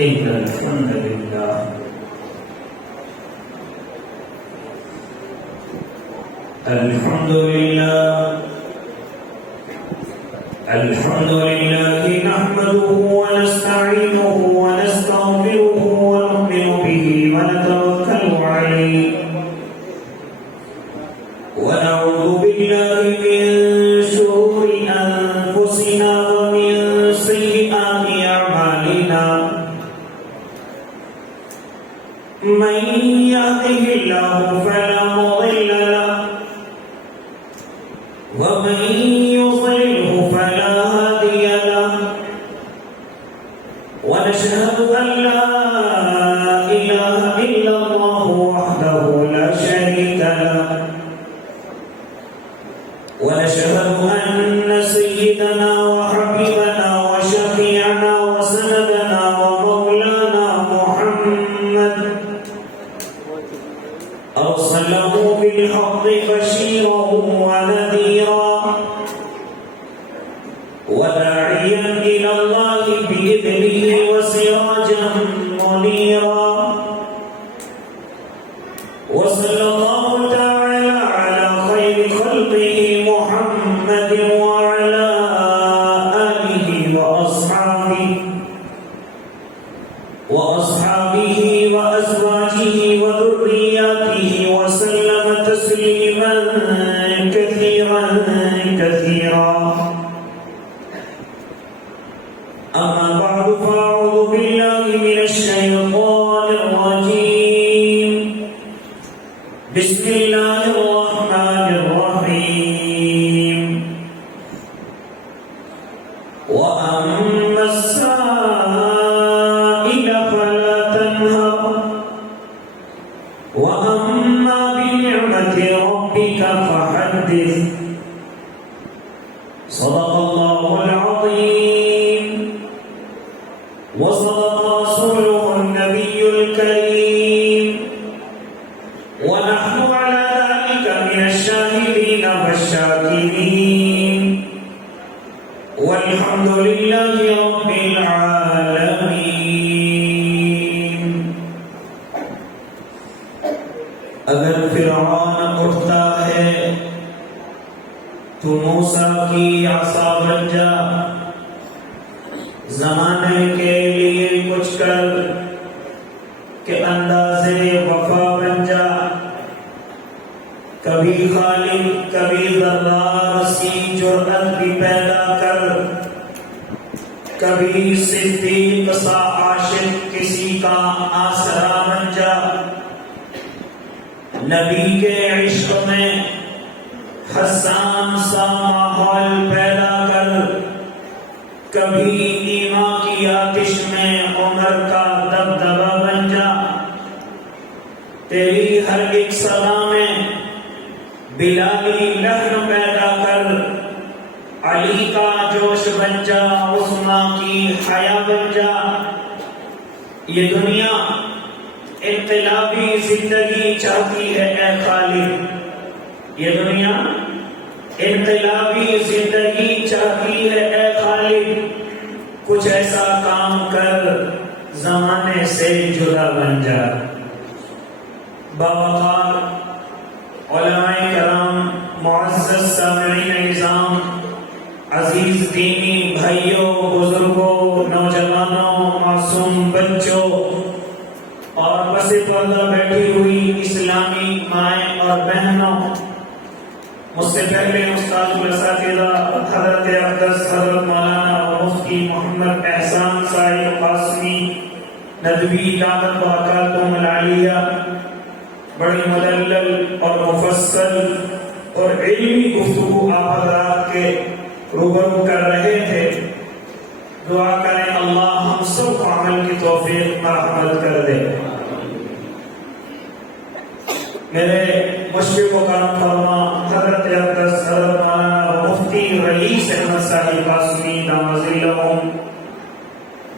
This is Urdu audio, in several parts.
إن الحمد لله الحمد لله نحمده ونستعينه ونستغفره ونؤمن به ونتوكل عليه ونعوذ بالله من شرور أنفسنا ومن سيئات أعمالنا من يهده الله فلا مضل له ومن يضلله فلا هادي له ونشهد أن لا إله إلا الله وحده لا شريك له ونشهد أن سيدنا وحبيبنا وشفيعنا وسندنا ومولانا محمد أرسله بالحق بشيرا ونذيرا وداعيا إلى الله بإذنه وسراجا منيرا وصلى الله تعالى على خير خلقه محمد وعلى آله وأصحابه وأزواجه وذرياته وسلم تسليما كثيرا أما بعد فأعوذ بالله من الشيطان الرجيم بسم الله الرحمن الرحيم وأما السائل فلا تنهر وأما بنعمة ربك فحدث صدق الله العظيم وصدق رسوله النبي الكريم ونحن على ذلك من الشاهدين والشاكرين والحمد لله رب العالمين. اگر فرعون اٹھتا ہے تو موسیٰ کی عصا بن جا، زمانے کے لیے کچھ کر کہ اندازے وفا بن جا، کبھی خالق کبھی ذرار سی جرأت بھی پیدا کر، کبھی صدیق سا عاشق کسی کا آسرا بن جا، نبی کے عشق میں حسان سا ماحول پیدا کر، کبھی ایمان کی آتش میں عمر کا دبدبا بن جا، تیری ہر ایک صدا میں بلالی لہر پیدا کر، علی کا جوش بن جا، عثمان کی حیا بن جا۔ یہ دنیا انقلابی زندگی چاہتی ہے اے خالق، یہ دنیا انقلابی زندگی چاہتی ہے اے خالق، کچھ ایسا کام کر زمانے سے جدا بن جا۔ باوقار علماء کرام، معزز سامعین نظام، عزیز دینی بھائیوں، بزرگوں، نوجوانوں، معصوم بچوں اور پس پردہ بیٹھی ہوئی اسلامی مائیں اور بہنوں، مجھ سے پہلے استاد الاساتذہ حضرت اقدس حضرت مولانا مفتی محمد احسان صاحب قاسمی ندوی دعوت برکاتہم العالیہ بڑی مدلل اور مفصل اور علمی گفتگو آپ حضرات کے روبرو کر رہے تھے۔ دعا کریں اللہ ہم سب کو عمل کی توفیق مرحمت کر دے۔ میرے مشرق و کرم فرما حضرت اقدس حضرت مولانا مفتی رئیس احمد صاحب قاسمی نامزلہم،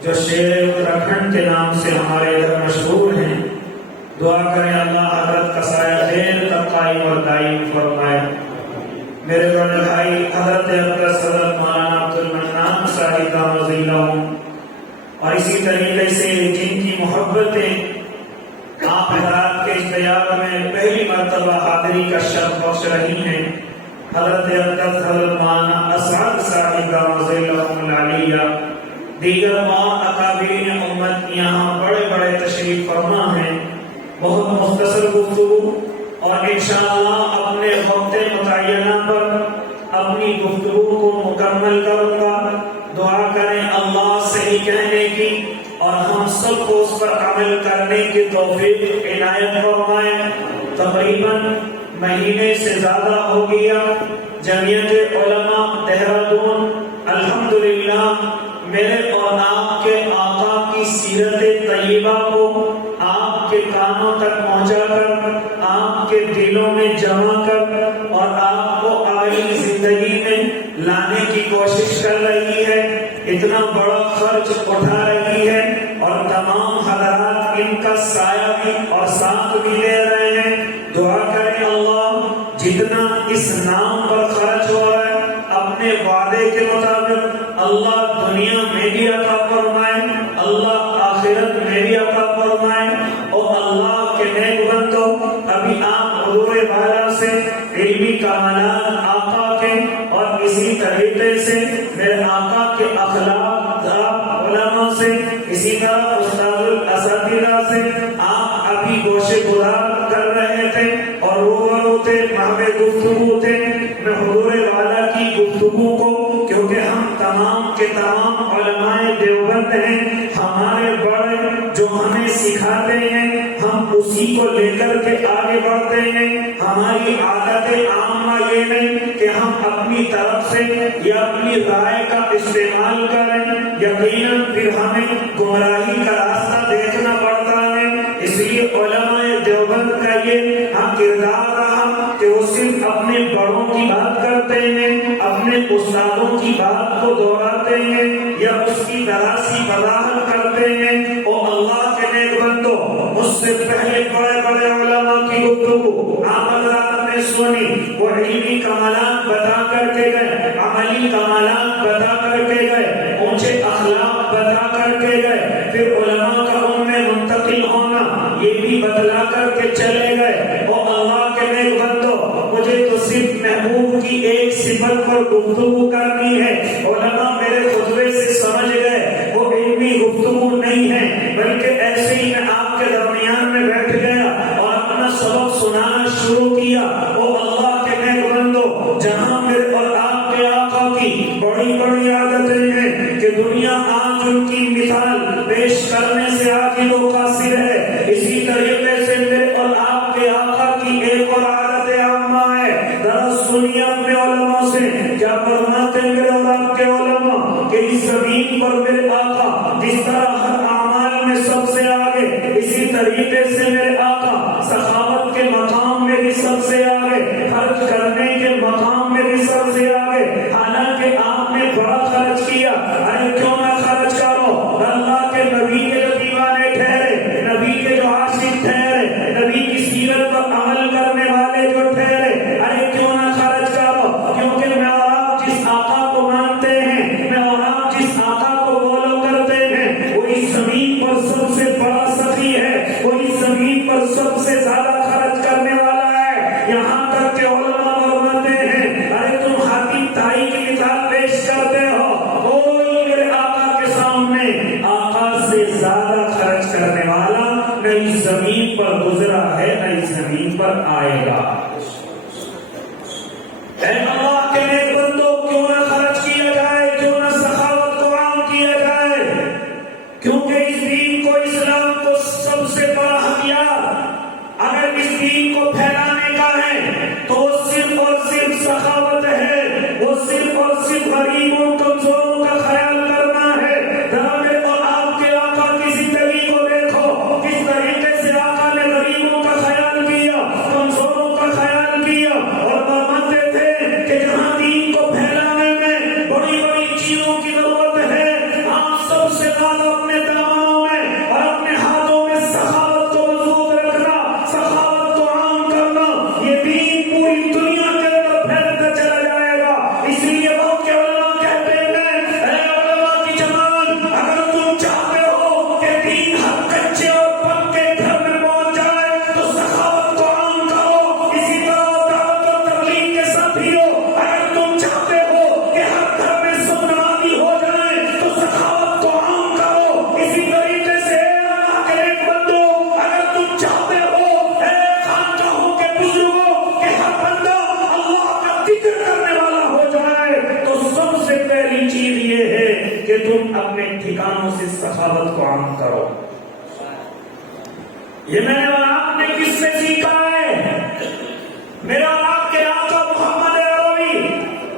جو شیر اتراکھنڈ کے نام سے ہمارے ادھر مشہور ہیں، دعا کریں اللہ حضرت کا سایہ دیر تک قائم اور دائم فرمائے۔ میرے بڑے بھائی حضرت اقدس حضرت مولانا عبد المنان صاحب نامزلہم اور اسی طریقے سے جن کی محبتیں آپ حضرات کے اختیار میں پہلی مرتبہ حاضری کا شرف بخش رہی ہیں، حضرت اقدس حضرت مولانا اسعد صاحب رضی اللہ العالیہ، دیگر ماں اکابرین امت یہاں بڑے بڑے تشریف فرما ہیں۔ بہت مختصر گفتگو اور انشاءاللہ اپنے وقت متعینہ پر اپنی گفتگو کو مکمل کروں گا۔ دعا کریں اللہ صحیح کہنے کی اور ہم سب کو اس پر عمل کرنے کی توفیق عنایت فرمائے۔ تقریباً مہینے سے زیادہ ہو گیا جمعیت علماء دہرادون الحمدللہ میرے اور آپ کے آقا کی سیرت طیبہ کو آپ کے کانوں تک پہنچا کر، آپ کے دلوں میں جمع کر اور آپ کو عملی زندگی میں لانے کی کوشش کر رہی ہے، اتنا بڑا خرچ اٹھا رہی ہے اور تمام حضرات ان کا سایہ بھی اور ساتھ بھی دے رہے ہیں۔ دعا کریں اللہ جتنا اس نام پر خرچ ہو رہا ہے اپنے وعدے کے مطابق اللہ دنیا میں بھی عطا فرمائے، اللہ آخرت میں بھی عطا فرمائے۔ اور اللہ کے نیک بندو، ابھی آپ حضور والا سے علمی کمالات آقا کے اور اسی طریقے سے میرے آقا کے اخلاق علماء سے، اسی طرح استاد الاساتذہ سے آپ ابھی گوشے گزار کر رہے تھے اور روبرو تھے، محب گفتگو تھے۔ میں حضور والا کی گفتگو کو، کیونکہ ہم تمام کے تمام علماء دیوبند ہیں، ہمارے بڑے جو ہمیں سکھاتے ہیں ہم اسی کو لے کر کے آگے بڑھتے ہیں۔ ہماری عادت عامہ یہ نہیں کہ ہم اپنی طرف سے یا اپنی رائے کا استعمال کریں، یقیناً پھر ہمیں گمراہی کا راستہ دیکھنا پڑتا ہے۔ اس لیے علماء دیوبند کا یہ کردار رہا کہ وہ صرف اپنے بڑوں کی بات کرتے ہیں، اپنے استادوں کی بات کو دہراتے ہیں یا اس کی طرح سی وضاحت کرتے ہیں۔ اور اللہ کے نیک بندو، مجھ سے پہلے بڑے بڑے علماء کی گفتگو آپ حضرات نے سنی، وہ علمی کمالات بتا کر کے گئے، عملی کمالات بتا کر کے گئے، اونچے اخلاق بتا کر کے گئے، پھر علماء کا ان میں منتقل ہونا یہ بھی بتلا کر کے چلے گئے۔ اور اللہ کے نیک بندو، مجھے تو صرف محبوب کی ایک صفت پر گفتگو کرنی ہے۔ علماء میرے خطبے سے سمجھ گئے وہ علمی گفتگو نہیں ہے، بلکہ ایسے ہی میں آپ کے درمیان میں بیٹھ گیا اور اپنا سبق سنانا شروع کیا۔ وہ اللہ کے نیک بندو، جہاں میرے اور آپ کے آقا کی بڑی بڑی عادتیں ہیں کہ دنیا آج ان کی مثال پیش کرنے سے عاجز و قاصر ہے، اسی طریقے سے میرے اور آپ کے آقا کی ایک اور عادت عامہ ہے۔ ذرا سنیے اپنے علماء سے کیا فرماتے ہیں میرے اور آپ کے علماء کہ اس زمین پر میرے آقا جس طرح ہر اعمال میں سب سے آگے، اسی طریقے سے میرے آقا سخاوت کے مقام میں بھی سب سے آگے، خرچ کرنے کے مقام میں بھی سب سے آگے۔ حالانکہ آپ نے بڑا خرچ کیا، ارے کیوں نہ خرچ کرو؟ اللہ کے نبی کے جو دیوانے ٹھہرے، نبی کے جو عاشق ٹھہرے، نبی کی سیرت پر عمل کرنے والے جو ٹھہرے، ارے کیوں نہ خرچ کرو؟ کیونکہ میں اور آپ جس آقا کو مانتے ہیں، میں اور آپ جس آقا کو فالو کرتے ہیں، وہ اس زمین پر سب سے بڑا سخی ہے، وہ اس زمین پر سب سے زیادہ خرچ کرنے والا ہے۔ یہاں تک کہ علماء فرماتے ہیں ارے تم ہاتھی تائی کی مثال پیش کرتے ہو، کوئی میرے آقا کے سامنے آقا سے زیادہ خرچ کرنے والا نہ اس زمین پر گزرا ہے نہ اس زمین پر آئے گا۔ اے اللہ کے نیک بندو، کیوں نہ خرچ کیا جائے، کیوں نہ سخاوت کو عام کیا جائے؟ کیونکہ اس دین کو، اسلام کو سب سے بڑا ہتھیار اگر اس دین کو پھیلانے کا ہے تو وہ صرف اور صرف سخاوت ہے، وہ صرف اور صرف غریبوں کمزوروں کا خیال کرنا ہے۔ ذرا میرے اور آپ کے آقا کی زندگی کو دیکھو، کس طریقے سے آقا نے غریبوں کا خیال کیا، کمزوروں کا خیال کیا، اور فرماتے تھے کہ جہاں دین کو پھیلانے میں بڑی بڑی چیزوں کی ضرورت ہے، آپ سب سے زیادہ اپنے دامنوں میں اور اپنے ہاتھوں میں سخاوت کو مضبوط رکھنا، سخاوت کو عام کرنا تم اپنے ٹھکانوں سے سخاوت کو عام کرو. یہ میں نے اور آپ نے کس سے سیکھا ہے؟ میرا اور آپ کے آقا محمد عربی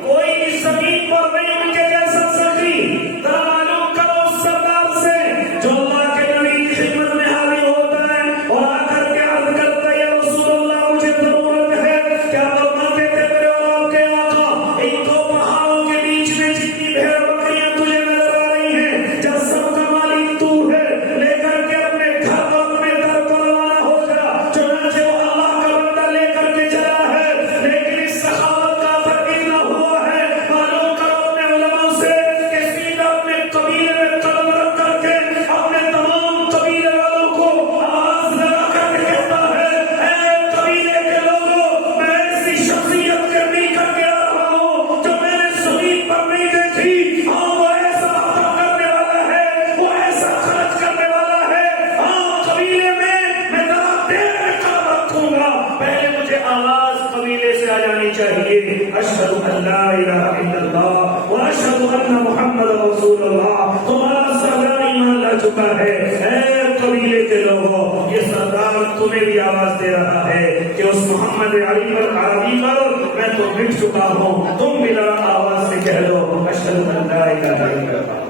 کوئی اس زمین پر نہیں ان کے جیسا سخی. ذرا معلوم کرو اس سردار سے جو اللہ کے نبی کی خدمت میں حاضر ہوتا ہے اور آ کر کے عرض کرتا ہے یا رسول اللہ مجھے ضرورت ہے. کیا فرماتے تھے میرے اور آپ کے آقا؟ ان دو پہاڑوں کے بیچ میں جتنی بھیڑ بکریاں تجھے نظر آ رہی ہیں، جب سب کا مالک تو ہے، لے کر کے اپنے گھر اور اپنے در پر روانہ ہو جا. چنانچہ وہ اللہ کا بندہ لے کر کے چلا ہے، لیکن اس سخاوت کا اثر اتنا ہوا ہے. معلوم کرو اپنے علماء سے کہ سیدھا اپنے قبیلے میں قدم رکھ کر کے اپنے تمام قبیلے والوں کو آواز لگا کر کے کہتا ہے، اے قبیلے کے لوگوں، میں ایسی شخصیت کرنی کر کے آ رہا ہوں جو میں نے زمین پر نہیں دیکھی. ہاں وہ ایسا عطا کرنے والا ہے، وہ ایسا خرچ کرنے والا ہے. ہاں قبیلے میں ذرا دیر میں قدم رکھوں گا، پہلے مجھے آواز قبیلے سے آ جانی چاہیے. اشہد ان لا الہ الا اللہ و اشہد ان محمد رسول اللہ. تمہارا سردار ایمان لا چکا ہے. اے قبیلے کے لوگوں، یہ سردار تمہیں بھی آواز دے رہا ہے کہ اس محمد عربی پر میں تو مٹ چکا ہوں. تم بھی ذرا آواز سے کہہ لو اشہد ان لا الہ الا اللہ.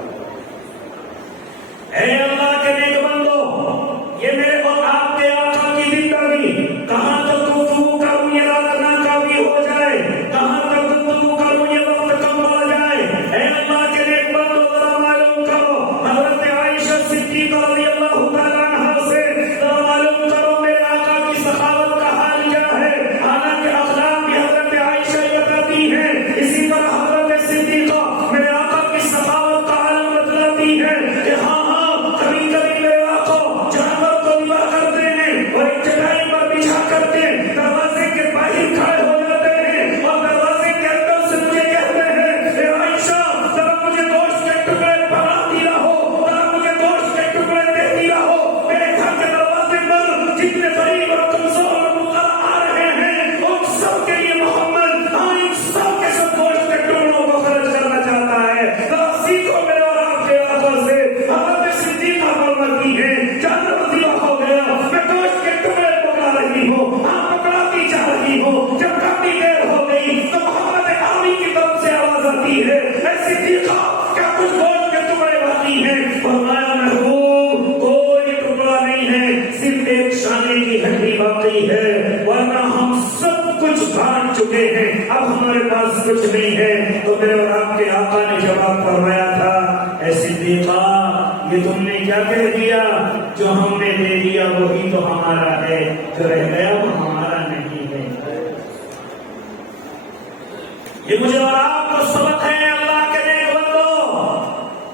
اے اللہ کے نیک بندو، یہ میرے اور آپ کے آقا کی زندگی کہاں تک گفتگو کروں یہ رات نہ کافی ہو جائے، کہاں تک گفتگو کروں یہ وقت کم ہو جائے. اے اللہ کے نیک بندو، ذرا معلوم کرو حضرت عائشہ صدیقہ رضی اللہ تعالیٰ عنہا سے ذرا معلوم کرو میرے آقا کی سخاوت کا حال کیا ہے. حالانکہ اخلاق بھی حضرت عائشہ ہی بتاتی ہیں، اسی طرح حضرت صدیقہ میرے آقا کی سخاوت کا عالم بتلاتی ہے کہ ہاں کبھی کبھی میرے آقا جانور کو ذبح کرتے ہیں اور ایک چٹائی پر بچھا کرتے دروازے کے باہر کھڑے ہو جاتے ہیں اور دروازے کے اندر سے مجھے کہتے ہیں، اے عائشہ ذرا مجھے گوشت کے ٹکڑے پکاتی رہو، ذرا مجھے گوشت کے ٹکڑے دیتی رہو. میرے گھر کے دروازے پر جتنے غریب اور کمزور اور فقراء آ رہے ہیں ان سب کے لیے محمد ان سب کے سب گوشت کے ٹکڑوں کو خرچ کرنا چاہتا ہے. ذرا سیکھو میرے اور آپ کے آقا سے. حضرت صدیقہ فرماتی ہے، جانور ذبح ہو گیا، میں گوشت کے ٹکڑے پکا رہی ہوں، پکڑاتی جا رہی ہوں. جب کافی دیر ہو گئی تو محمد عربی کی طرف سے آواز آتی ہے، اے صدیقہ کیا کچھ گوشت کے ٹکڑے باقی ہیں؟ فرمایا محبوب کوئی ٹکڑا نہیں ہے، صرف ایک شانے کی ہڈی باقی ہے، ورنہ ہم سب کچھ بانٹ چکے ہیں، اب ہمارے پاس کچھ نہیں ہے. تو میرے اور آپ کے آقا نے جواب فرمایا تھا، اے صدیقہ یہ تم نے کیا کہہ دیا؟ جو ہم نے دے دیا وہی تو ہمارا ہے، جو رہ گیا وہ ہمارا نہیں ہے. یہ مجھے اور آپ کو سبق ہے اللہ کے نیک بندو.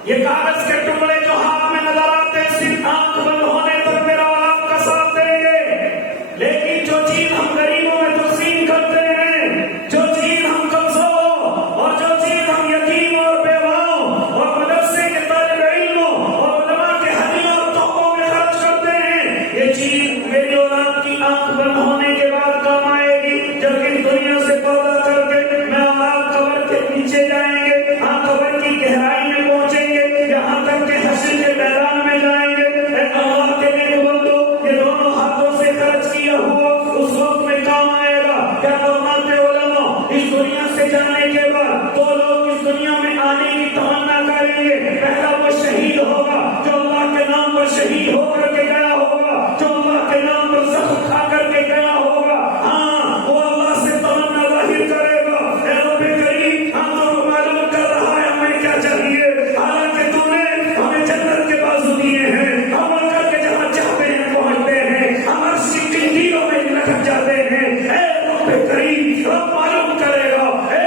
یہ کاغذ کے ٹکڑے جو ہاتھ میں نظر آتے ہیں صرف آنکھ بند ہونے پر میرا اور آپ کا ساتھ دیں گے، لیکن جو چیز ہم غریبوں میں تقسیم کرتے ہیں، جو چیز ہم کمزوروں اور جو چیز ہم یتیموں اور بیواؤں اور مدرسے کے طالب علموں اور علماء کے ہدیوں اور تحفوں میں خرچ کرتے ہیں، یہ چیز میری اور آپ کی آنکھ بند ہونے کے بعد کام آئے گی. جب اس دنیا سے پردہ کر کے میں اور آپ قبر کے نیچے جائیں گے، ہاں قبر کی گہرائی میں پہنچیں گے، یہاں تک کہ حشر کے میدان میں جائیں گے. اے اللہ کے نیک بندو، یہ دونوں ہاتھوں سے خرچ کیا ہوا اس وقت میں کام آئے گا. کیا فرماتے علماء، اس دنیا سے جانے کے بعد دو لوگ اس دنیا میں آنے کی تمنا کریں گے. پہلا وہ شہید ہوگا جو اللہ کے نام پر شہید ہو کر کے گیا ہوگا، جو اللہ کے نام پر زخم کھا کر کے گیا ہوگا. ہاں وہ اللہ سے تمنا ظاہر کرے گا، اے رب کریم ہم تو معلوم کر رہا ہے ہمیں کیا چاہیے، حالانکہ تو نے ہمیں جنت کے بازو دیے ہیں، ہم کر کے جہاں چاہتے ہیں پہنچتے ہیں، ہم ہر کنڈیوں میں لٹک جاتے ہیں. اے رب کریم رب معلوم کرے گا، اے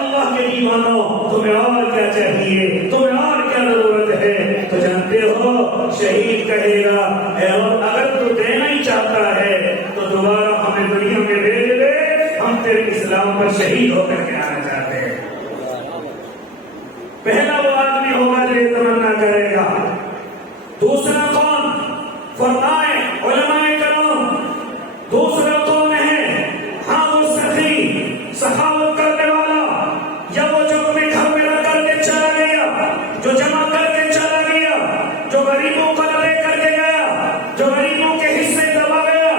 اللہ کے ایمانوں تمہیں اور کیا چاہیے، تمہیں اور کیا ضرورت ہے؟ تو جانتے ہو شہید کہے گا، اے رب اگر تو دینا ہی چاہتا ہے تو دوبارہ ہمیں دنیا میں بھیج دے، ہم تیرے اسلام پر شہید ہو کر کے آنا چاہتے ہیں. پہلا وہ آدمی ہوگا جو یہ تمنا کرے گا. دوسرا کون؟ فرمائے علماء کرام دوسرا کون ہے؟ ہاں وہ سخی، سخاوت کرنے والا، یا وہ جو اپنے گھر میں رکھ کر کے چلا گیا، جو جمع کر کے غریبوں کو لے کر کے گیا، جو غریبوں کے حصے دبا گیا،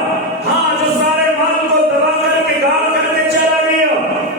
ہاں جو سارے مال کو دبا کر کے گاڑ کر کے چلا گیا،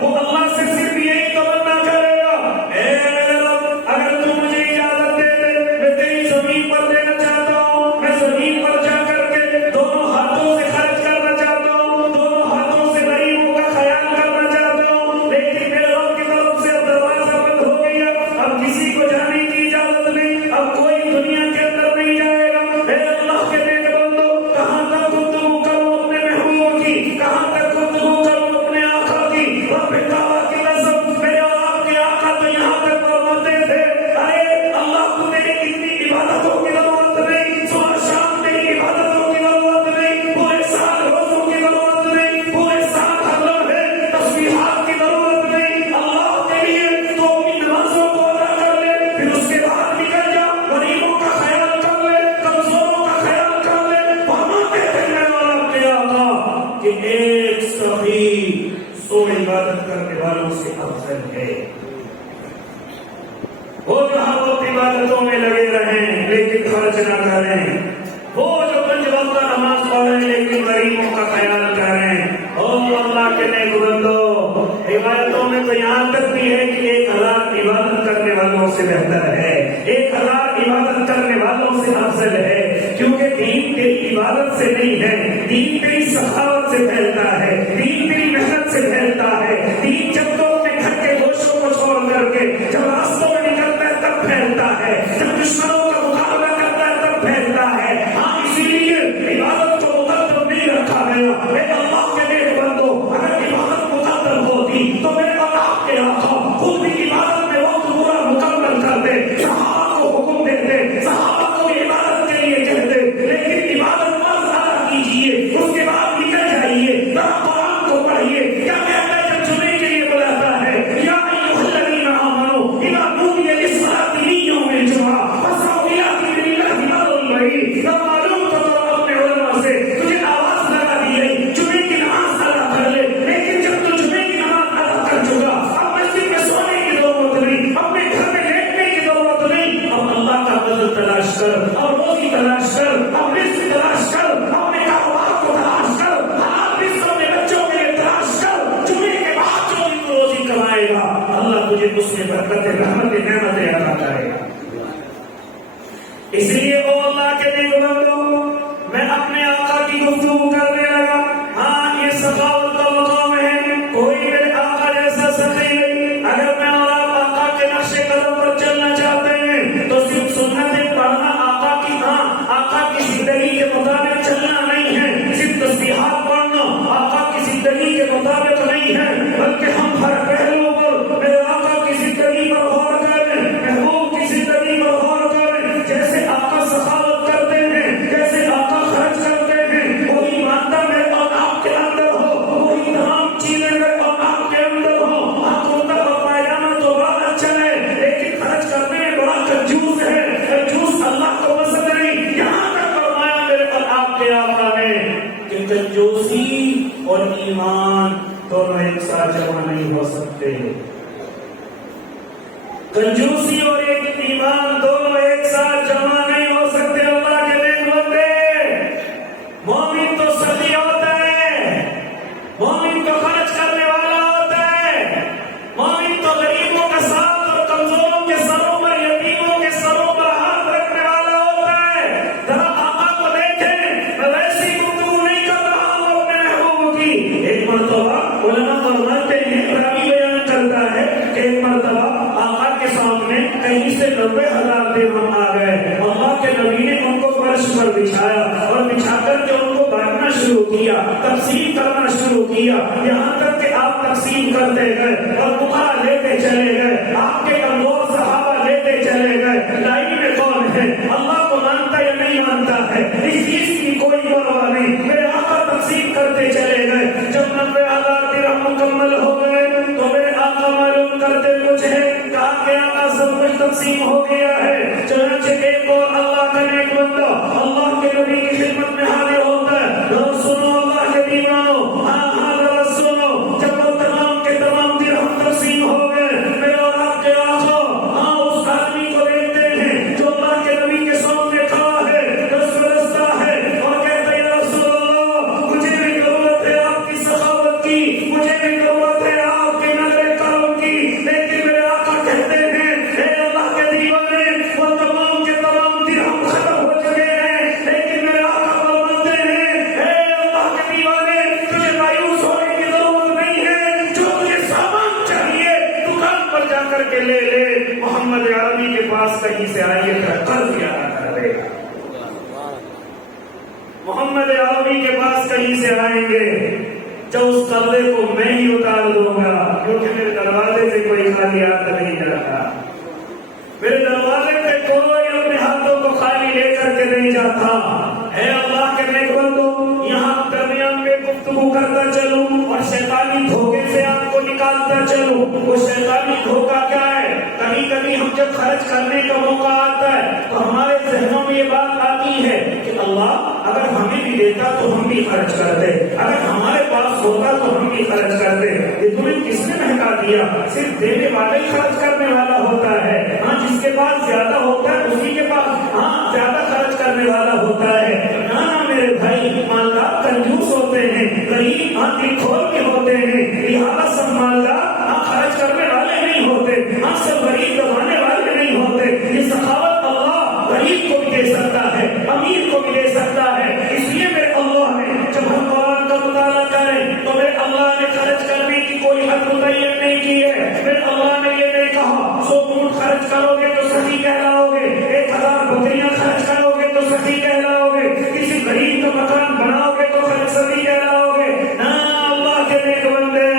وہ اللہ سے صرف یہی تمنا کرے گا، اے میرے رب اگر تو مجھے اجازت دے دے میں تیری زمین پر دینا چاہتا ہوں، میں زمین پر جا کر کے دونوں ہاتھوں سے خرچ کرنا چاہتا ہوں، دونوں ہاتھوں سے غریبوں کا خیال کرنا چاہتا ہوں، لیکن میرے رب کی طرف سے اب دروازہ بند ہو گیا، اب کسی کو جانے کی اجازت نہیں، اب کوئی دنیا کے اندر نہیں جائے گا۔ اے اللہ کے نیک بندو، کہاں تک گفتگو کروں اپنے محبوب کی، کہاں تک گفتگو کروں اپنے آقا کی، رب کعبہ کی قسم میرے اور آپ کے آقا تو یہاں تک فرماتے تھے، ارے اللہ کو میری اتنی عبادتوں کی ضرورت نہیں، صبح شام میری عبادتوں کی ضرورت نہیں، پورے سال روزوں کی ضرورت نہیں، پورے سال ہر لمحے تسبیحات کی ضرورت نہیں، اللہ کے لیے تو اپنی نمازوں کو ادا کر لے، پھر اس کے بعد نکل جا، غریبوں کا خیال کر لے، کمزوروں کا خیال کر لے۔ فرماتے تھے میرے اور آپ کے آقا کہ ایک سخی سو عبادت کرنے والوں سے افضل ہے، وہ جہاں وہ عبادتوں میں لگے رہیں لیکن خرچ نہ کریں، وہ جو پنج وقتہ نماز پڑھیں لیکن غریبوں کا خیال کریں۔ او اللہ کے نیک بندو، عبادتوں میں تو یہاں تک بھی ہے کہ 1000 عبادت کرنے والوں سے بہتر ہے، 1000 عبادت کرنے والوں سے افضل ہے، کیونکہ دین تیری عبادت سے نہیں ہے، دین تیری سخاوت سے پھیلتا ہے، دین تیری محنت سے پھیلتا ہے، دین جب تو اپنے گھر کے گوشوں کو چھوڑ کر کے جب راستوں میں نکلتا ہے تب پھیلتا ہے، جب دشمنوں کا مقابلہ کرتا ہے تب پھیلتا ہے۔ ہاں اسی لیے عبادت کو مقدم نہیں رکھا گیا۔ اے اللہ کے نیک بندو، اگر عبادت مقدم ہوتی تو میرے اور آپ کے آقا خود بھی عبادت میں وقت پورا مکمل کرتے، صحابہ کو حکم دیتے، صحابہ کو عبادت کے لیے کہتے، لیکن عبادت پر زیادہ کیجیے، اس کے بعد نکل جائیے، ذرا قرآن کو پڑھیے، کیا کہتا ہے جب جمعے کے لیے بلاتا ہے، یا ایھا الذین آمنوا اذا نودی للصلاۃ من یوم الجمعہ فاسعوا الی ذکر اللہ وذروا البیع۔ معلوم تو اپنے علماء سے تجھے آواز لگا دی گئی جمعے کی نماز ادا کر لے، لیکن جب تو جمعے کی نماز ادا کر چکا، اب مسجد میں سونے کی ضرورت نہیں، اپنے گھر میں لیٹنے کی ضرورت نہیں، اب اللہ کا فضل تلاش کر، اب روزی تلاش کر، اب رزق تلاش کر، اپنے کاروبار کو تلاش کر، حلال رزق اپنے بچوں کے لیے تلاش کر، جمعے کے بعد جو بھی تو روزی کمائے گا اللہ تجھے اس میں برکت رحمت نعمتیں عطا کرے گا۔ اس لیے او اللہ کے نیک بندو، میں اپنے آقا کی گفتگو کرنے لگا، ہاں یہ سخاوت کا مقام ہے، کوئی میرے آقا جیسا سخی نہیں۔ اگر میں اور آپ آقا کے نقش قدم پر چلنا چاہتے ہیں تو صرف سنتیں پڑھنا آقا کی، ہاں آقا کی زندگی کے مطابق چلنا نہیں ہے، صرف تسبیحات پڑھنا آقا کی زندگی کے مطابق نہیں ہے، بلکہ ہم ہر پہلو پر میرے آقا کی زندگی پر غور کریں، محبوب کی زندگی پر غور کریں، جیسے آقا سخاوت کرتے ہیں، جیسے آقا خرچ کرتے ہیں، وہی مادہ میرے اور آپ کے اندر ہو، وہی تمام چیزیں میرے اور آپ کے اندر ہو۔ آپ کو تک پائجامہ تو بڑا اچھا ہے لیکن خرچ کرنے میں بڑا کنجوس ہے، کنجوس اللہ کو پسند نہیں۔ یہاں تک فرمایا میرے اور آپ کے آقا نے کہ کنجوسی اور ایمان دونوں ایک ساتھ جمع نہیں ہو سکتے، کنجوسی اور ایک ایمان دونوں ایک ساتھ جمع نہیں ہو سکتے۔ اللہ کے نیک بندے، مومن تو سخی ہوتا ہے، مومن تو خرچ کرنے والا ہوتا ہے، مومن تو غریبوں کا ساتھ اور کمزوروں کے سروں پر، یتیموں کے سروں پر ہاتھ رکھنے والا ہوتا ہے۔ ذرا آقا کو دیکھیں، میں ویسی گفتگو نہیں کر رہا ہوں اپنے محبوب کی۔ ایک مرتبہ علماء فرماتے ہیں، راوی بیان کرتا ہے کہ ایک مرتبہ آقا کے سامنے کہیں سے 90,000 درہم آ گئے، اللہ کے نبی نے ان کو فرش پر بچھایا اور بچھا کر کے ان کو بانٹنا شروع کیا، تقسیم کرنا شروع کیا، یہاں تک کہ آپ تقسیم کرتے گئے اور بخار لیتے چلے گئے، آپ کے کمزور صحابہ لیتے چلے گئے۔ لائن میں کون ہے؟ اللہ کو مانتا یا نہیں مانتا ہے، اس چیز کی کوئی پرواہ نہیں، میرے آقا تقسیم کرتے چلے گئے۔ جب 90,000 درہم مکمل ہو گئے تو میرے آقا معلوم کرتے کچھ ہے، کہا کہ آقا سب کچھ تقسیم ہو گیا ہے۔ چنانچہ ایک اور اللہ کا نیک بندہ اللہ کے نبی کی خدمت میں حاضر ہوتا ہے، لوگ سنو اللہ کے دیوانو، ہاں ہاں ذرا سنو، جب وہ تمام کے تمام درہم تقسیم ہو گئے، میرے اور آپ کے آقا ہاں اس آدمی کو دیکھتے ہیں جو اللہ کے نبی کے سامنے سے آئیے قرض ادا کر دے گا. محمد عربی کے پاس کہیں سے آئیں گے جب اس قرضے کو میں ہی اتار دوں گا، کیونکہ میرے دروازے سے کوئی خالی ہاتھ نہیں جاتا. میرے دروازے سے کوئی اپنے ہاتھوں کو خالی لے کر کے نہیں جاتا. اے اللہ کے نیک بندو، یہاں درمیان میں گفتگو کرتا چلوں اور شیطانی دھوکے سے آپ کو نکالتا چلوں. وہ شیطانی دھوکہ کیا ہے؟ کبھی کبھی ہم جب خرچ کرنے کا موقع آتا ہے تو ہمارے ذہنوں میں یہ بات آتی ہے کہ اللہ اگر ہمیں بھی دیتا تو ہم بھی خرچ کرتے، اگر ہمارے پاس ہوتا تو ہم بھی خرچ کرتے. یہ تمہیں کس نے مہکا دیا؟ صرف دینے والا ہی خرچ کرنے والا ہوتا ہے. ہاں، جس کے پاس زیادہ ہوتا ہے اسی کے پاس زیادہ خرچ کرنے والا ہوتا ہے. نہ میرے بھائی، مالدار کنجوس ہوتے ہیں، غریب دل کھول کے ہوتے ہیں. لہٰذا سب مالدار خرچ کرنے والے نہیں ہوتے، سب غریب دبانے والے نہیں ہوتے. یہ سخاوت اللہ غریب کو بھی دے سکتا ہے، امیر کو بھی دے سکتا ہے. اس لیے میرے اللہ نے جب ہم قرآن کا مطالعہ کریں تو میرے اللہ نے خرچ کرنے کی کوئی حد متعین نہیں کی ہے. میرے اللہ نے یہ نہیں کہا 100 اونٹ خرچ کرو گے تو سخی کہلاؤ گے، 1000 بکریاں خرچ کرو گے تو سخی کہلاؤ گے، کسی غریب کا مکان بناؤ گے تو سخی کہلاؤ گے. نہ، اللہ کے نیک بندے،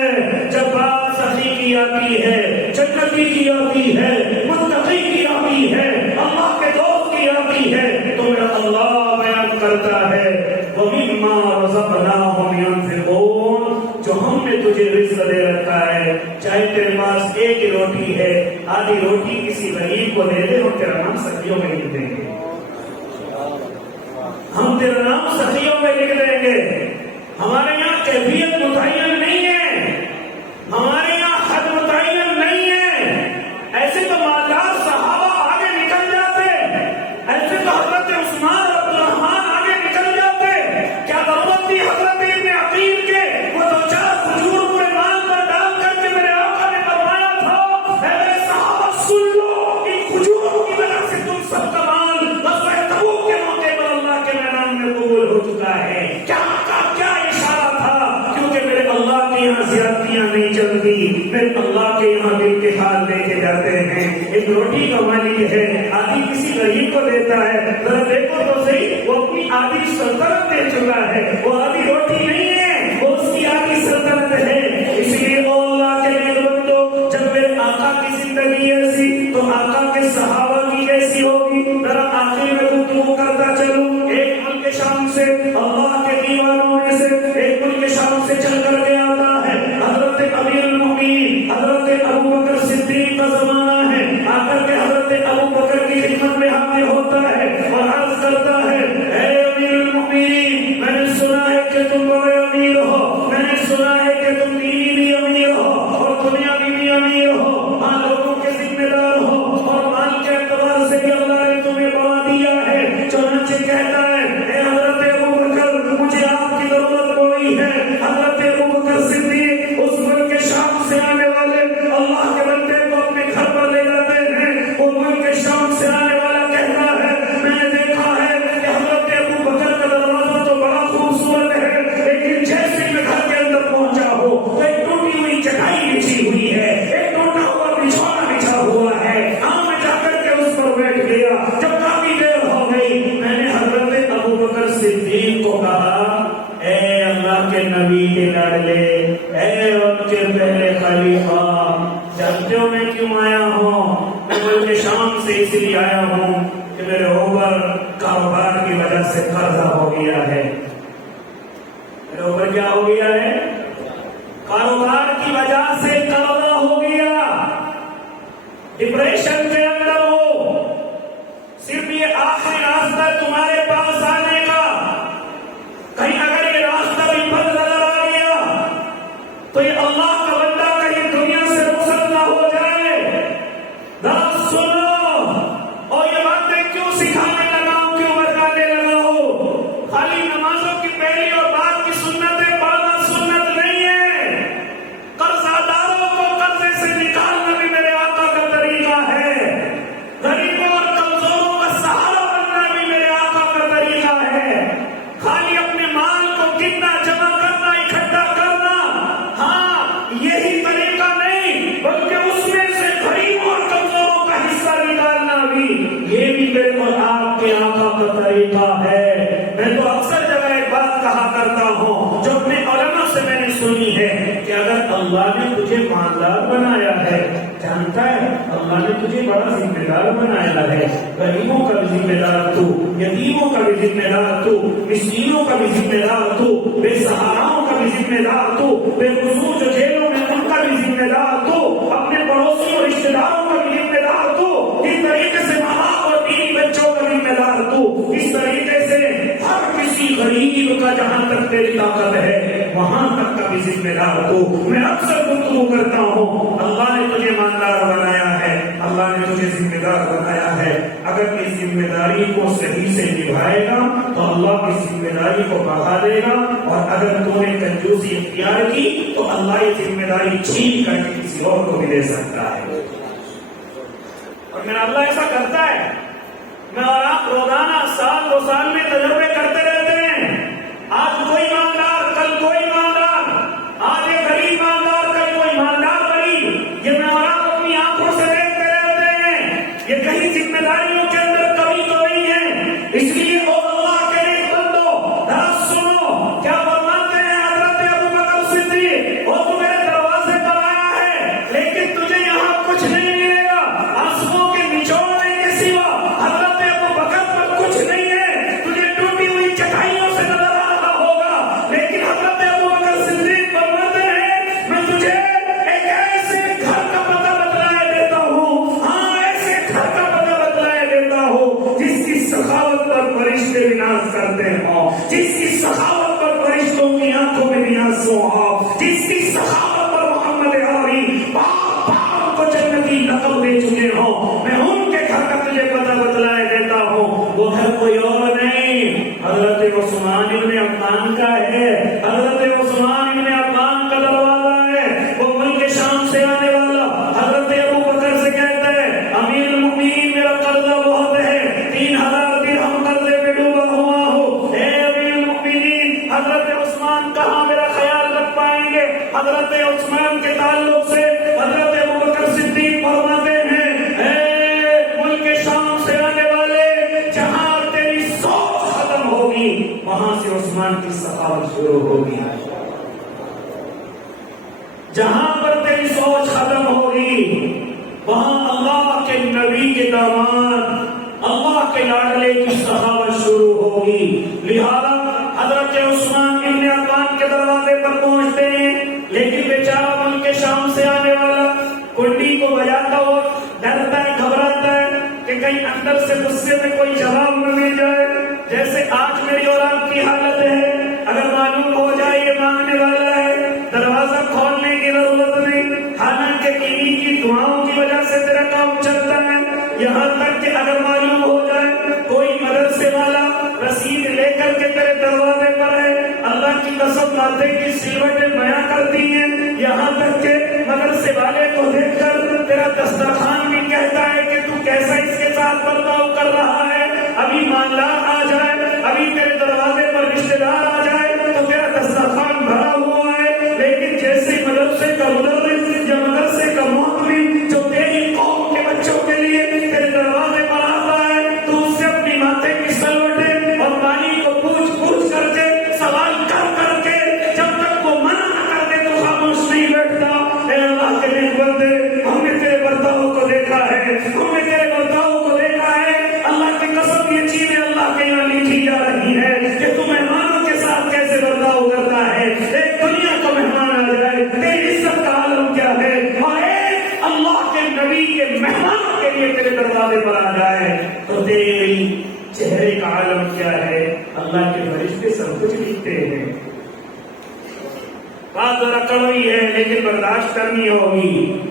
جب بات سخی کی آتی ہے، جنتی کی آتی ہے، متقی کی آتی ہے، اللہ کے دوست کی آتی ہے، تو میرا اللہ بیان کرتا ہے وَمِمَّا رَزَقْنَاهُمْ يُنْفِقُونَ. جو ہم نے تجھے رزق دے رکھا ہے، چاہے تیرے پاس ایک ہی روٹی ہے، آدھی روٹی کسی غریب کو دے دے اور تیرا نام سخیوں میں لکھ دیں گے. ہم تیرا نام سخیوں میں لکھ دیں گے. ہمارے یہاں کیفیت متعین نہیں ہے، ہمارے یہاں حد متعین نہیں ہے. ایسے تو مالدار صحابہ آگے نکل جاتے، ایسے تو حضرت عثمان اور عبدالرحمان آگے نکل جاتے. کیا ضرورت تھی حضرت ابن عقیل کے وہ 2-4 کھجور پورے مال پر ڈال کر کے میرے آقا نے فرمایا تھا اے میرے صحابہ سن لو، ان کھجوروں کی وجہ سے تم سب کا مال غزوہ تبوک کے موقع پر اللہ کے میدان میں قبول ہو چکا ہے. کیا اشارہ تھا؟ کیونکہ میرے اللہ کے یہاں زیادتیاں نہیں چلتی، میرے اللہ کے یہاں دل کے حال دیکھے جاتے ہیں. ایک روٹی کا مالک ہے، آدھی کسی غریب کو دیتا ہے، ذرا دیکھو تو صحیح، وہ اپنی آدھی سلطنت دے چکا ہے. وہ آدھی روٹی نہیں ہے، وہ اس کی آدھی سلطنت ہے. اس لیے اللہ کے نیک بندو، جب میرے آقا کی زندگی ایسی تو آقا کے صحابہ کی کیسی ہوگی؟ ذرا آخر میں گفتگو کرتا چلوں. ایک ملک شام سے، اللہ کے دیوانوں میں سے ایک ملک شام سے چل کر کے آتا ہے حضرت امیر المؤمنین حضرت ابو بکر صدیق کا زمانہ ہے. آ کر کے حضرت ابو بکر کی خدمت میں حاضر ہوتا ہے اور عرض کرتا ہے اے امیر المؤمنین، میں نے سنا ہے کہ تم بڑے امیر ہو، میں نے سنا ہے کہ تم دینی بھی امیر ہو اور دنیاوی بھی امیر ہو، لوگوں کے ذمہ دار ہو اور مال کے اعتبار سے بھی اللہ نے تمہیں بڑھا دیا ہے. چنانچہ کہتا ہے اے حضرت ابو بکر، مجھے آپ کی ضرورت پڑی ہے. حضرت ابو بکر صدیق اس ملک شام سے آنے والے اللہ کے بندے کو اپنے گھر پر لے جاتے ہیں. وہ ملک شام سے آنے والا کہتا ہے میں نے دیکھا ہے کہ حضرت ابو بکر کا دروازہ تو بڑا خوبصورت ہے، لیکن جیسے میں گھر کے اندر پہنچا ہو تو ایک ٹوٹی ہوئی چٹائی بچھی ہوئی ہے، ایک ٹوٹا ہوا بچھونا بچھا ہوا ہے. میں جا کر کے اس پر بیٹھ گیا. جب کافی دیر ہو گئی میں نے حضرت ابو بکر صدیق کو کہا اے اللہ کے نبی کے لاڈلے، اے ان کے پہلے خلیفہ، جانتے ہو میں کیوں آیا ہوں؟ میں ملک شام سے اس لیے آیا ہوں کہ میرے اوپر کاروبار کی وجہ سے قرضہ ہو گیا ہے. میرے اوپر کیا ہو گیا ہے؟ کاروبار کی وجہ سے قرضہ ہو گیا. ڈپریشن کے اندر ہو، صرف یہ آخری راستہ تمہارے پاس آنے کا. کہیں اگر یہ راستہ بھی بند نظر آ گیا تو یہ اللہ کا بندہ کہیں دنیا سے رخصت نہ ہو جائے. ذرا سنو، اور یہ باتیں کیوں سکھانے لگا ہوں، کیوں بتانے لگا ہوں؟ خالی نمازوں کی پہلی اور بعد کی سنتیں پڑھنا سن جانتا ہے اللہ نے تجھے بڑا ذمہ دار بنایا ہے، غریبوں کا بھی ذمہ دار تو، یتیموں کا بھی ذمہ دار تو، مسکینوں کا بھی ذمہ دار تو، بے سہاراؤں کا بھی ذمہ دار تو، بے قصور جو جیلوں میں ان کا بھی ذمہ دار تو، اپنے پڑوسیوں اور رشتے داروں کا بھی ذمہ دار تو، اس طریقے سے ماں باپ اور بیوی بچوں کا ذمہ دار تو، اس طریقے سے ہر کسی غریب کا جہاں تک تیری طاقت ہے وہاں تک کا بھی ذمہ دار تو۔ میں اکثر گفتگو کرتا ہوں اللہ نے تجھے ایماندار بنایا ہے، اللہ نے تجھے ذمہ دار بنایا ہے، اگر اس ذمہ داری کو صحیح سے نبھائے گا تو اللہ کی ذمہ داری کو بڑھا دے گا، اور اگر تو نے کنجوسی اختیار کی تو اللہ یہ ذمہ داری چھین کر کے کسی اور کو بھی دے سکتا ہے، اور میرا اللہ ایسا کرتا ہے۔ میں اور آپ روزانہ سال دو سال میں تجربے کرتے رہتے ہیں، آج کوئی ایماندار کل کوئی ایماندار، آج ایک غریب ایماندار کل کوئی ایماندار غریب، یہ میں اور آپ اپنی آنکھوں سے دیکھتے رہتے ہیں۔ یہ کہیں ذمہ داریوں کے اندر کمی تو نہیں ہے، اس لیے او اللہ کے نیک بندو ذرا سنو کیا فرماتے ہیں حضرت ابوبکر صدیق، وہ تو میرے دروازے پر آیا ہے لیکن تجھے یہاں کچھ نہیں ملے گا، آنسوؤں کے نچوڑنے کے سوا حضرت ابوبکر پر کچھ نہیں ہے، تجھے ٹوٹی ہوئی چٹائیوں سے نظر آ رہا ہوگا، لیکن حضرت ابوبکر صدیق فرماتے ہیں میں تجھے ایک ایسے گھر کا پتہ بتلائے دیتا ہوں، ہاں ایسے گھر کا پتہ بتلائے دیتا ہوں جس کی سخاوت پر فرشتے بھی ناز کرتے ہوں، جس کی سخاوت پر فرشتوں کی آنکھوں میں بھی آنسو ہو، جس کی سخاوت پر محمد عربی باپ باپ کو جنتی لقب دے چکے ہوں، میں ان کے گھر کا تجھے پتہ بتلائے دیتا ہوں، وہ گھر کوئی اور نہیں حضرت عثمان ابن عفان کا ہے، حضرت عثمان ابن عفان کا دروازہ ہے، وہ ملک شام سے آنے والا حضرت ابوبکر سے کہتا ہے امیر المؤمنین میرا قرضہ بہت ہے، 3000 درہم قرضے پہ ڈوبا ہوا ہوں، اے امیر المؤمنین حضرت عثمان کہاں میرا خیال رکھ پائیں گے؟ حضرت عثمان کے تعلق سے حضرت ابوبکر صدیق فرماتے ہیں اے ملک شام سے آنے والے، جہاں تیری سوچ ختم ہوگی وہاں سے عثمان کی سخاوت شروع ہوگی، جہاں پر تیری سوچ ختم ہوگی وہاں اللہ کے نبی کے داماد اللہ کے لاڈلے کی سخاوت شروع ہوگی۔ لہذا حضرت عثمان ابن عفان کے دروازے پر پہنچتے ہیں، لیکن بیچارہ ملک شام سے آنے والا کنڈی کو بجاتا ہوا ڈرتا ہے، گھبراتا ہے کہ کہیں اندر سے غصے میں کوئی جواب نہ مل جائے، جیسے آج میری اور آپ کی حالت ہے، اگر معلوم ہو جائے یہ مانگنے والا ہے دروازہ کھولنے کی ضرورت نہیں، حالانکہ انہی کی دعاؤں کی وجہ سے تیرا کام چلتا ہے، یہاں تک کہ اگر معلوم ہو جائے کوئی مدرسے والا رسید لے کر کے تیرے دروازے پر ہے، اللہ کی قسم ماتھے کی سلوٹیں بیاں کرتی ہیں، یہاں تک کہ مدرسے والے کو دیکھ کر تیرا دسترخوان بھی کہتا ہے کہ تو کیسا اس کے ساتھ برتاؤ کر رہا ہے، ابھی مالدار آ جائے، ابھی تیرے دروازے پر رشتے دار آ جائے تو تیرا دسترخوان بھرا ہوا ہے، لیکن جیسے مدرسے کا مدرس یا مدرسے کا معلم جو تیری قوم کے بچوں کے لیے تیرے دروازے پر آتا ہے تو اس سے اپنی ماتھے کی سلوٹیں اور پانی کو پوچھ پوچھ کر کے سوال کر کر کے جب تک وہ منع نہ کر دے تو خاموش نہیں بیٹھتا۔ اے اللہ کے نیک بندے، ہم نے تیرے برتاؤ کو دیکھا ہے، ہم نے تیرے برتاؤ کو دیکھا ہے، اللہ کی قسم یہ چیزیں اللہ کے یہاں لکھی جا رہی ہے کہ تو مہمانوں کے ساتھ کیسے برتاؤ کرتا ہے، ایک دنیا کا مہمان آ جائے تیری عزت کا عالم کیا ہے، اور ایک اللہ کے نبی کے مہمانوں کے لیے تیرے دروازے پر آ جائے تو تیری چہرے کا عالم کیا ہے۔ اللہ کے فرشتے سب کچھ لکھتے ہیں، بات ذرا کڑوی ہے لیکن برداشت کرنی ہوگی۔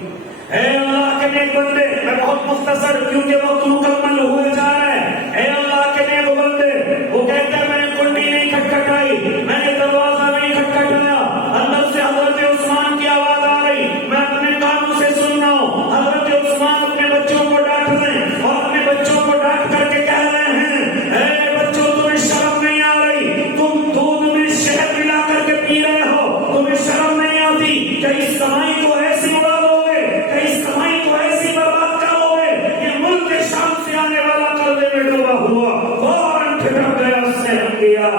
اے اللہ کے نیک بندے، میں بہت مختصر کیونکہ وقت مکمل ہوئے جا رہا ہے، اے اللہ کے نیک بندے، وہ کہتے ہیں میں نے کنڈی نہیں کھٹکھٹائی، میں نے دروازہ نہیں کھٹکھٹایا، اندر سے حضرت عثمان کی آواز آ رہی، میں اپنے کانوں سے سن رہا ہوں، حضرت عثمان اپنے بچوں کو ڈانٹ رہے ہیں اور اپنے بچوں کو ڈانٹ کر کے کہہ رہے ہیں اے بچوں تمہیں شرم نہیں آ رہی، تم دودھ میں شہد ملا کر کے پی رہے ہو، تمہیں شرم نہیں آتی کہ اس کمائی کو ایسی اڑا دو گے، کہ اس کمائی کو ایسی برباد کرو گے، یہ ملک شام سے آنے والا قرضے میں ڈوبا ہوا فوراً ٹھٹک گیا، سہم گیا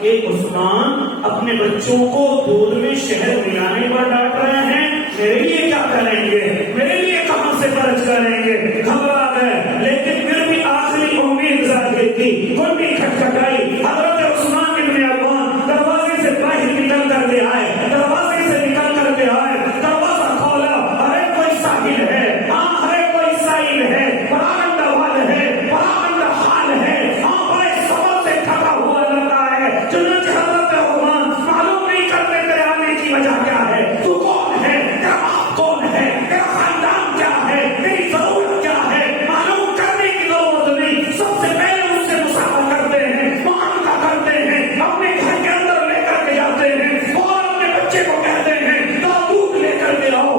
کہ عثمان اپنے بچوں کو دودھ میں شہد ملانے پر ڈانٹ رہے ہیں، میرے لیے کیا کریں گے، میرے لیے کہاں خرچ کریں گے. گھبرا گئے لیکن پھر بھی آخری امید ظاہر کی. کنڈی کھٹکھٹائی. حضرت عثمان بن عفان دروازے سے باہر نکل کر کے آئے. دروازے سے نکل کر کے آئے. دروازہ کھولا. ارے کوئی ساحل ہے. ہاں ارے کوئی ساحل ہے. بڑا انڈا ہے. بڑا انڈا حال ہے. ہاں بڑے سبب سے تھکا ہوا لگتا ہے. چنانچہ حضرت عثمان معلوم نہیں کرتے تیرے آنے کی وجہ کیا ہے. تو کون ہے؟ تیرا باپ کون ہے؟ تیرا خاندان کیا ہے؟ تیری ضرورت کیا ہے؟ معلوم کرنے کی ضرورت نہیں. سب سے پہلے اس سے مسافر کرتے ہیں. معاملہ کرتے ہیں. اپنے گھر کے اندر لے کر کے جاتے ہیں. اور اپنے بچے کو کہتے ہیں تو دودھ لے کر کے آؤ.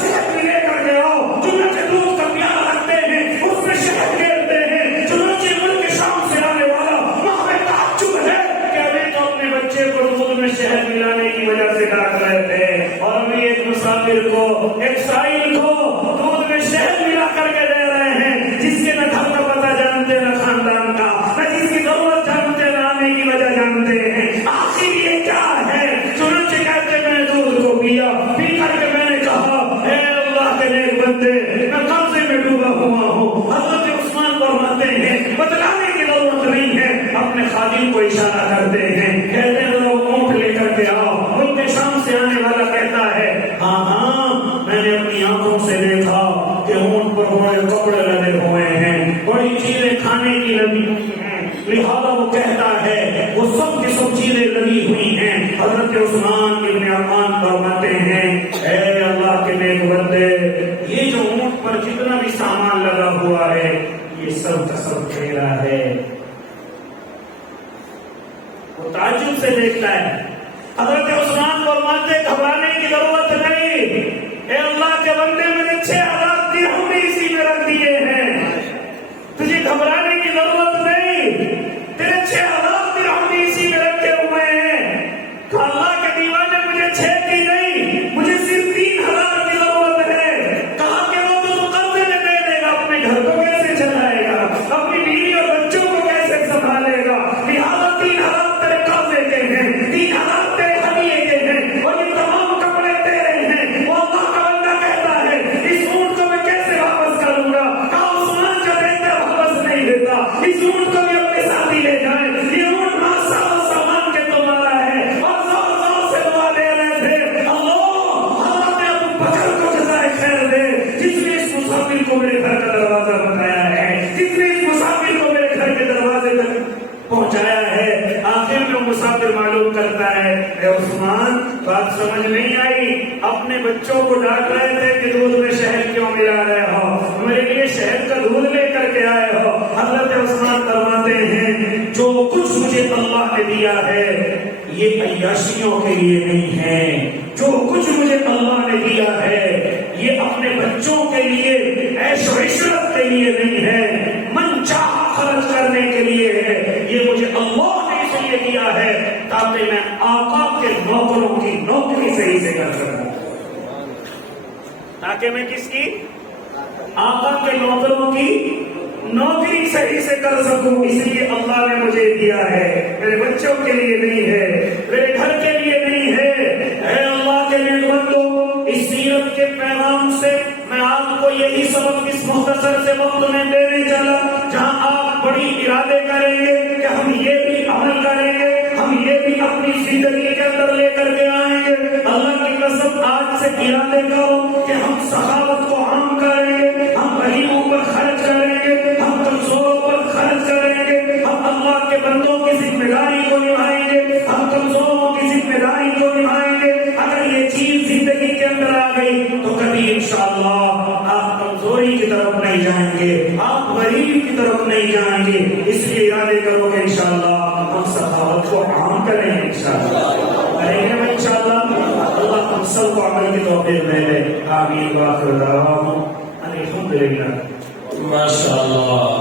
شہد بھی لے کر کے آؤ. چنانچہ دودھ کا پیالہ رکھتے ہیں. اس میں شہد گھیرتے ہیں. چنانچہ ملک شام سے آنے والا وہاں پہ تعجب ہے کہ ابھی تو اپنے بچے کو دودھ میں شہد ملانے کی وجہ سے ڈانٹ رہے تھے اور ابھی ایک مسافر کو ایک سائل کو دودھ میں شہد ملا کر کے دے رہے ہیں جس کے نہ گھر کا پتہ جانتے نہ خاندان کا نہ جس کی ضرورت جانتے نہ آنے کی وجہ جانتے ہیں. آخر یہ کیا ہے؟ چنانچہ کہتے میں نے دودھ کو پیا. پی کر کے میں نے کہا اے اللہ کے نیک بندے میں قرضے میں ڈوبا ہوا ہوں. حضرت عثمان فرماتے ہیں بتلانے کی ضرورت نہیں ہے. اپنے خادم کو اشارہ کرتے ہیں. کہتے ہیں لوگ اونٹ لے کر کے آؤ. ملک شام سے آنے والا کہتا ہے ہاں ہاں میں نے اپنی آنکھوں سے دیکھا کہ اونٹ پر بڑے کپڑے لگے ہوئے ہیں. بڑی چیزیں کھانے کی لگی ہوئی ہیں. لہذا وہ کہتا ہے وہ سب کی سب چیزیں لگی ہوئی ہیں. حضرت عثمان ابن عفان فرماتے ہیں اے اللہ کے نیک بندے یہ جو اونٹ پر جتنا بھی سامان لگا ہوا ہے یہ سب کا سب کھیلا ہے. وہ تعجب سے دیکھتا ہے. حضرت عثمان فرماتے گھبرانے کی ضرورت نہیں. اے اللہ کے بندے میں نے 6,000 درہم بھی اسی میں رکھ دیے ہیں. تجھے گھبرانے کی ضرورت نہیں. تیرے 6,000 درہم بھی اسی میں رکھے ہوئے ہیں. کہ اللہ کے دیوانے مجھے 6 کی نہیں مجھے صرف 3,000 کی ضرورت ہے. کہا کہ وہ تو قرضے میں دے دے گا. اپنے گھر کو کیسے چلائے گا؟ اپنی بیوی اور بچوں کو کیسے سنبھالے گا؟ لہٰذا 3,000 تیرے قرضے کے ہیں. 3,000 تیرے ہدیے کے ہیں. اور یہ تمام کپڑے تیرے ہیں. وہ اللہ کا بندہ کہتا ہے اس اونٹ کو میں کیسے واپس کروں گا؟ کہا عثمان جو دیتا واپس نہیں دیتا. اس اونٹ کو بھی اپنے ساتھ ہی لے جائیں. یہ اونٹ سامان کے تمہارا ہے. اور زور زور سے دعا دے رہے تھے اللہ حضرت ابو بکر کو جزائے خیر دے جس نے اس مسافر کو میرے گھر کا دروازہ بتایا ہے. جس نے اس مسافر کو میرے گھر کے دروازے تک پہنچایا ہے. آخر میں مسافر معلوم کرتا ہے اے عثمان بات سمجھ نہیں آئی. اپنے بچوں کو ڈانٹ رہے تھے کہ دودھ میں شہد کیوں ملا رہے ہو؟ میرے لیے شہد کا دودھ لے کر کے آئے ہو. حضرت عثمان فرماتے ہیں جو کچھ مجھے اللہ نے دیا ہے یہ عیاشیوں کے لیے نہیں ہے. جو کچھ مجھے اللہ نے دیا ہے یہ اپنے بچوں کے لیے عیش و عشرت کے لیے نہیں ہے. من چاہا خرچ کرنے کے لیے ہے. یہ مجھے اللہ نے اس لیے دیا ہے تاکہ میں آقا کے نوکروں کی نوکری صحیح سے کر سکوں. تاکہ میں کس کی؟ آقا کے نوکروں کی نوکری صحیح سے کر سکوں. اس لیے اللہ نے مجھے دیا ہے. میرے بچوں کے لیے نہیں ہے. میرے گھر کے لیے نہیں ہے. اے اللہ کے نیک بندو اس سیرت کے پیغام سے میں آپ کو یہی سبق اس مختصر سے وقت میں دینے چلا جہاں آپ بڑی ارادے کریں گے کہ ہم یہ بھی عمل کریں گے. ہم یہ بھی اپنی زندگی کے اندر لے کر کے آئیں گے. اللہ کی قسم آج سے ارادے کرو کہ ہم سخاوت کو عام کریں گے. ہم غریبوں پر خرچ کریں گے. ہم کمزوروں پر خرچ کریں گے. ہم اللہ کے بندوں کی ذمہ داری کو نبھائیں گے. ہم کمزوروں کی ذمہ داری کو نبھائیں گے. اگر یہ چیز زندگی کے اندر آ گئی تو کبھی انشاءاللہ آپ کمزوری کی طرف نہیں جائیں گے. آپ غریب کی طرف نہیں جائیں گے. اس لیے ارادے کرو گے انشاءاللہ ہم سخاوت کو عام کریں گے. انشاءاللہ کریں گے انشاءاللہ. اللہ ہم سب کو عمل کی توفیق دے. آمین. واخر دعوانا الحمدللہ. ماشاءاللہ.